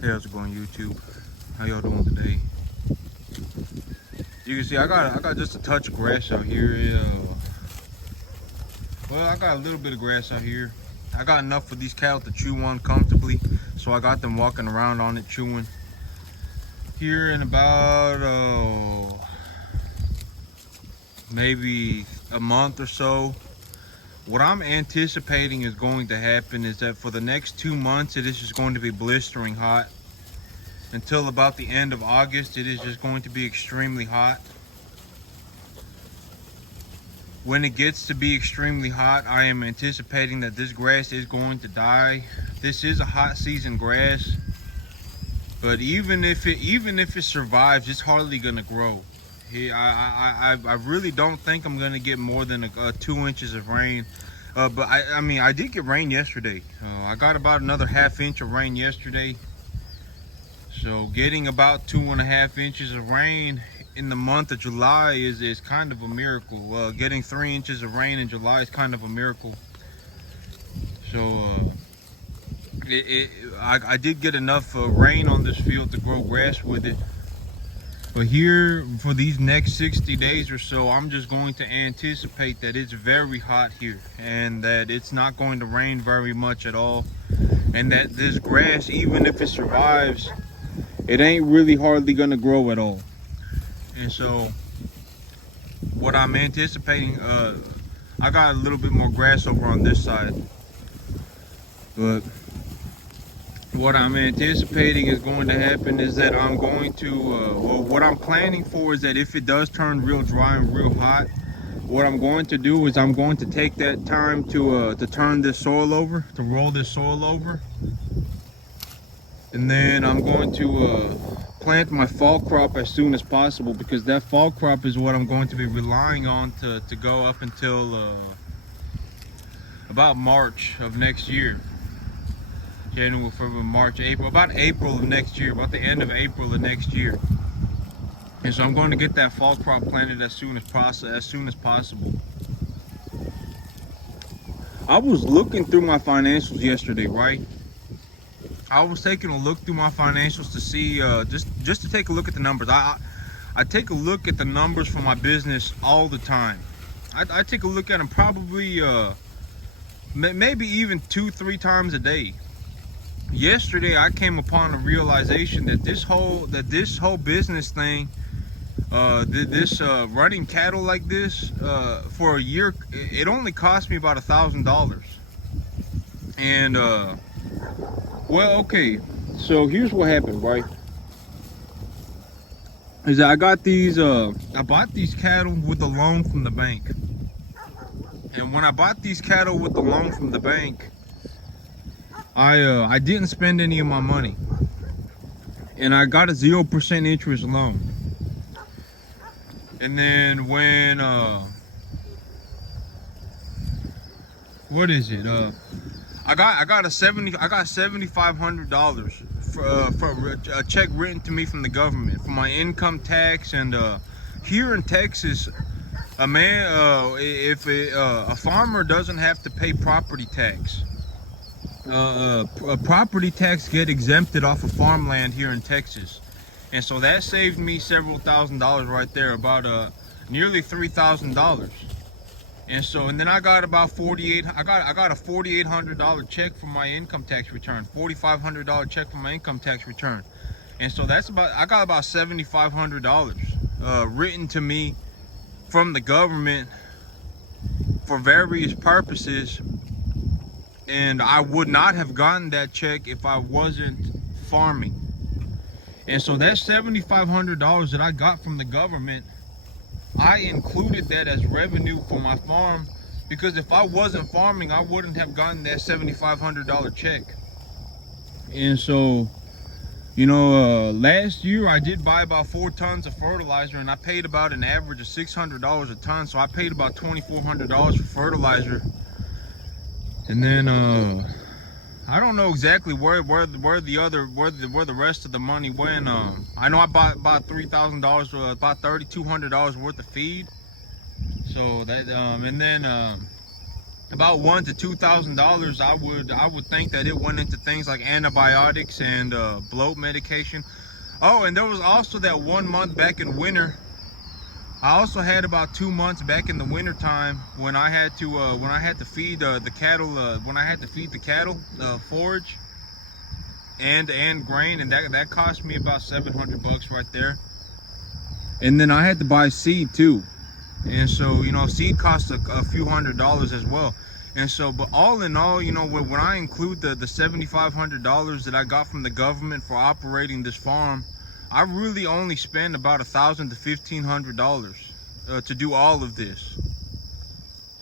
Hey, how's it going, YouTube? How y'all doing today? You can see I got just a touch of grass out here. Well, I got a little bit of grass out here. I got enough for these cattle to chew on comfortably, so I got them walking around on it chewing. Here in about maybe a month or so, what I'm anticipating is going to happen is that for the next 2 months, it is just going to be blistering hot. Until about the end of August, it is just going to be extremely hot. When it gets to be extremely hot, I am anticipating that this grass is going to die. This is a hot season grass, but even if it survives, it's hardly gonna grow. I really don't think I'm gonna get more than 2 inches of rain. But I mean, I did get rain yesterday. I got about another ½ inch of rain yesterday. So getting about 2.5 inches of rain in the month of July is kind of a miracle. Getting 3 inches of rain in July is kind of a miracle. So I did get enough rain on this field to grow grass with it. But here for these next 60 days or so, I'm just going to anticipate that it's very hot here and that it's not going to rain very much at all. And that this grass, even if it survives, it ain't really hardly gonna grow at all. And so what I'm anticipating, I got a little bit more grass over on this side, but what I'm anticipating is going to happen is that I'm going to, well, what I'm planning for is that if it does turn real dry and real hot, what I'm going to do is I'm going to take that time to turn this soil over, to roll this soil over. And then I'm going to plant my fall crop as soon as possible, because that fall crop is what I'm going to be relying on to go up until about March of next year. January, February, March, April, about April of next year, about the end of April of next year. And so I'm going to get that fall crop planted as soon as possible. I was looking through my financials yesterday, right? I was taking a look through my financials to see, just to take a look at the numbers. I take a look at the numbers for my business all the time. I take a look at them probably, maybe even 2-3 times a day. Yesterday, I came upon a realization that this whole business thing, running cattle like this, for a year, it only cost me about $1,000. And well, okay, so here's what happened, right? Is that I got these, I bought these cattle with a loan from the bank. And when I bought these cattle with the loan from the bank, I didn't spend any of my money. And I got a 0% interest loan. And then when, what is it? I got $7,500 for a check written to me from the government for my income tax. And here in Texas, a farmer doesn't have to pay property tax. Property tax get exempted off of farmland here in Texas, and so that saved me several $1,000s right there, about nearly $3,000. And then I got about I got a $4,800 check for my income tax return, $4,500 check for my income tax return. And so I got about $7,500 written to me from the government for various purposes. And I would not have gotten that check if I wasn't farming. And so that $7,500 that I got from the government, I included that as revenue for my farm, because if I wasn't farming, I wouldn't have gotten that $7,500 check. And so, you know, last year I did buy about 4 tons of fertilizer, and I paid about an average of $600 a ton. So I paid about $2,400 for fertilizer. And then I don't know exactly where the rest of the money went. I know I bought about $3,000, about $3,200 worth of feed. So that and then about $1,000 to $2,000. I would think that it went into things like antibiotics and bloat medication. Oh, and there was also that 1 month back in winter. I also had about 2 months back in the winter time when I had to feed the cattle forage and grain, and that cost me about $700 right there. And then I had to buy seed too, and so seed costs a few $100s as well. And so, but all in all, when I include the $7,500 that I got from the government for operating this farm, I really only spend about $1,000 to $1,500 to do all of this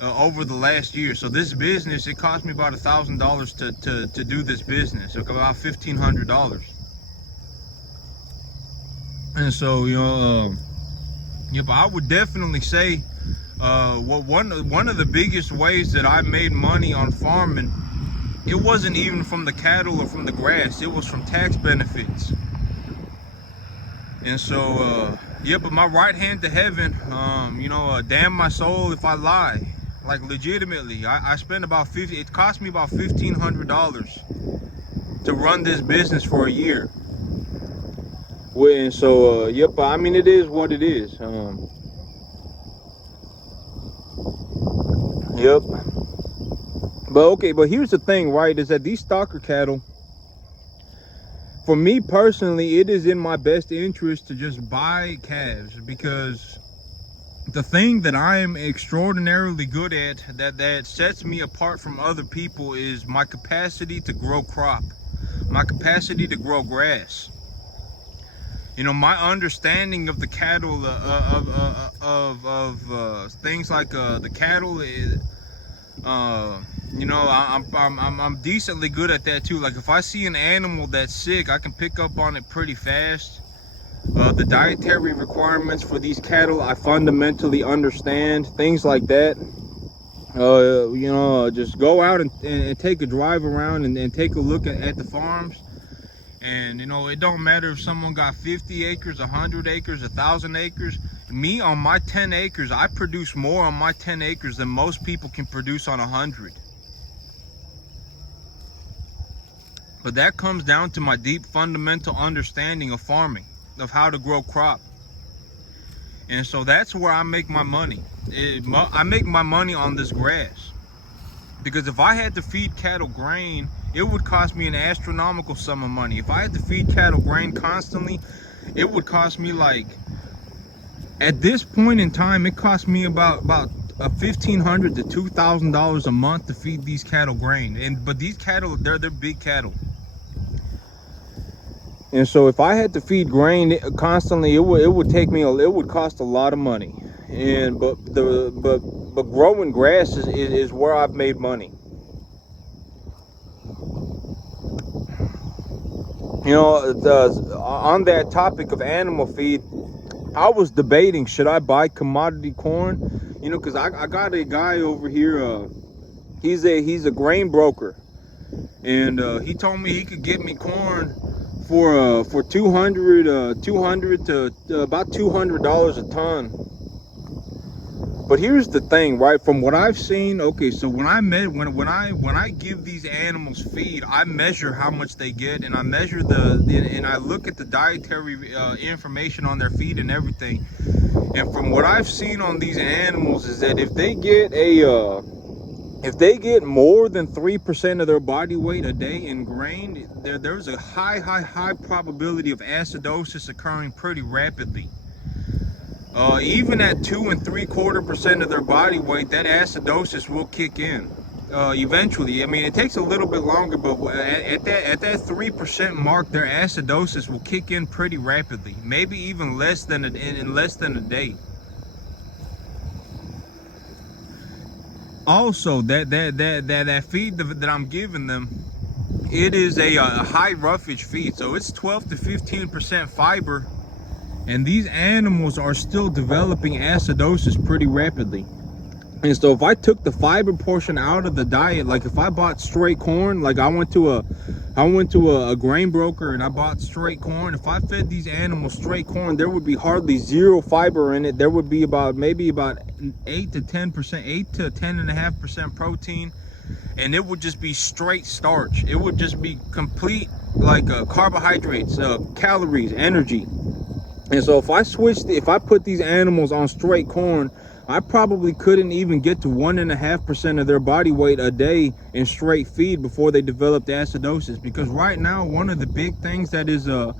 over the last year. So this business, it cost me about $1,000 to do this business, so about $1,500. And so yeah, but I would definitely say one of the biggest ways that I made money on farming, it wasn't even from the cattle or from the grass, it was from tax benefits. And so yeah, but my right hand to heaven, damn my soul if I lie, like legitimately, I spent about it cost me about $1,500 to run this business for a year. And so yep, I mean, it is what it is. Yep. But okay, but here's the thing, right, is that these stocker cattle, for me personally, it is in my best interest to just buy calves, because the thing that I am extraordinarily good at, that sets me apart from other people, is my capacity to grow crop, my capacity to grow grass. My understanding of the cattle, of things like the cattle is, I'm decently good at that too. Like if I see an animal that's sick, I can pick up on it pretty fast. The dietary requirements for these cattle, I fundamentally understand, things like that. Just go out and take a drive around and take a look at the farms. And it don't matter if someone got 50 acres, 100 acres, 1,000 acres. Me, on my 10 acres, I produce more on my 10 acres than most people can produce on 100. But that comes down to my deep fundamental understanding of farming, of how to grow crop. And so that's where I make my money. I make my money on this grass. Because if I had to feed cattle grain, it would cost me an astronomical sum of money. If I had to feed cattle grain constantly, it would cost me, like, at this point in time, it cost me about $1,500 to $2,000 a month to feed these cattle grain. But these cattle, they're big cattle. And so if I had to feed grain constantly, it would cost a lot of money. But growing grass is where I've made money. On that topic of animal feed, I was debating, should I buy commodity corn? Because I got a guy over here, he's a grain broker, and he told me he could get me corn for 200 to about $200 a ton. But here's the thing, right? From what I've seen, okay, so when I give these animals feed, I measure how much they get, and I measure and I look at the dietary information on their feed and everything. And from what I've seen on these animals is that if they get more than 3% of their body weight a day in grain, there's a high probability of acidosis occurring pretty rapidly. Even at 2 3/4% of their body weight, that acidosis will kick in eventually. I mean, it takes a little bit longer, but at that 3% mark, their acidosis will kick in pretty rapidly, maybe even in less than a day. Also, that feed that I'm giving them, it is a high roughage feed, so it's 12 to 15% fiber. And these animals are still developing acidosis pretty rapidly. And so if I took the fiber portion out of the diet, like if I bought straight corn, like I went to a grain broker and I bought straight corn, if I fed these animals straight corn, there would be hardly zero fiber in it. There would be maybe about 8 to 10%, 8 to 10.5% protein, and it would just be straight starch. It would just be complete like carbohydrates, calories, energy. And so if I put these animals on straight corn, I probably couldn't even get to 1.5% of their body weight a day in straight feed before they developed acidosis. Because right now, one of the big things that is, I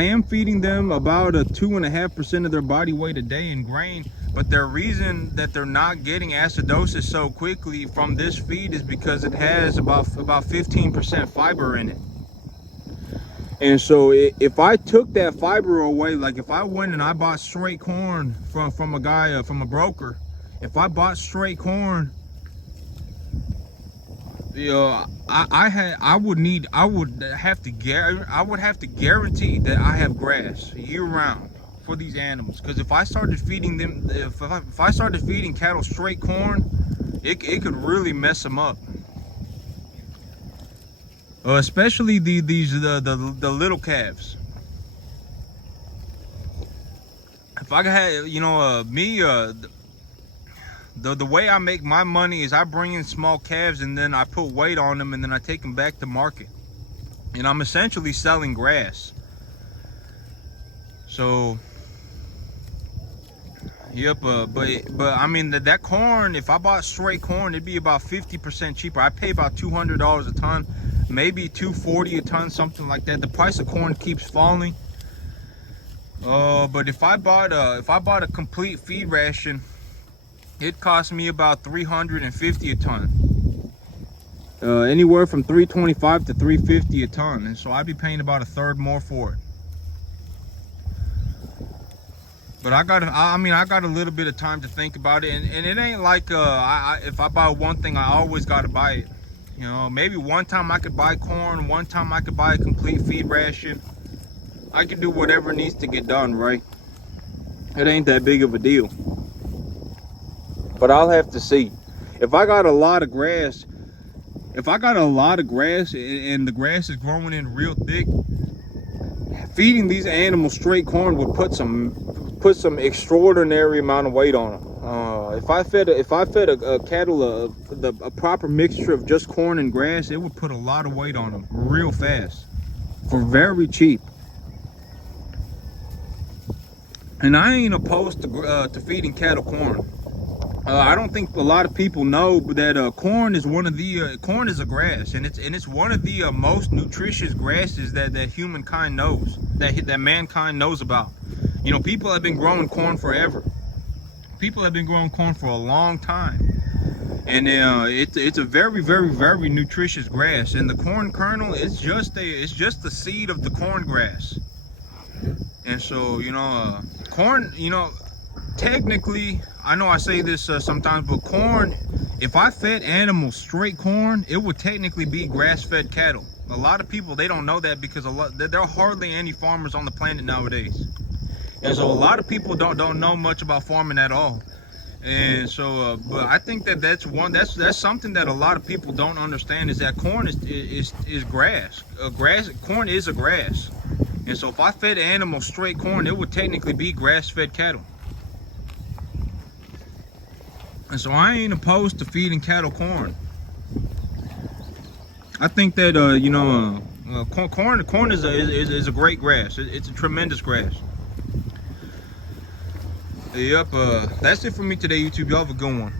am feeding them about 2.5% of their body weight a day in grain. But the reason that they're not getting acidosis so quickly from this feed is because it has about 15% fiber in it. And so if I took that fiber away, like if I went and I bought straight corn from a guy, from a broker, if I bought straight corn, you know, I would have to guarantee that I have grass year round for these animals. Because if I started feeding them, if I started feeding cattle straight corn, it could really mess them up. Especially the little calves. If I had, you know, the way I make my money is I bring in small calves and then I put weight on them and then I take them back to market, and I'm essentially selling grass. So yep, but I mean that corn, if I bought straight corn, it'd be about 50% cheaper. I pay about $200 a ton, maybe $240 a ton, something like that. The price of corn keeps falling. But if I bought a complete feed ration, it cost me about $350 a ton. Anywhere from $325 to $350 a ton, and so I'd be paying about a third more for it. But I got a little bit of time to think about it, and it ain't like if I buy one thing, I always got to buy it. You know, maybe one time I could buy corn, one time I could buy a complete feed ration. I can do whatever needs to get done, right? It ain't that big of a deal. But I'll have to see. If I got a lot of grass, and the grass is growing in real thick, feeding these animals straight corn would put some extraordinary amount of weight on them. If I fed a cattle a proper mixture of just corn and grass, it would put a lot of weight on them real fast for very cheap. And I ain't opposed to feeding cattle corn. I don't think a lot of people know that corn is corn is a grass, and it's one of the most nutritious grasses that humankind knows, that mankind knows about. You know, people have been growing corn forever. People have been growing corn for a long time, and it's a very, very, very nutritious grass. And the corn kernel is just the seed of the corn grass. And so, you know, corn, you know, technically, I know I say this sometimes, but corn, if I fed animals straight corn, it would technically be grass-fed cattle. A lot of people, they don't know that because there are hardly any farmers on the planet nowadays. And so a lot of people don't know much about farming at all. And so, but I think that's something that a lot of people don't understand, is that corn is grass. Corn is a grass. And so if I fed animals straight corn, it would technically be grass-fed cattle. And so I ain't opposed to feeding cattle corn. I think that you know, corn is a great grass. It's a tremendous grass. Yep, that's it for me today, YouTube. Y'all have a good one.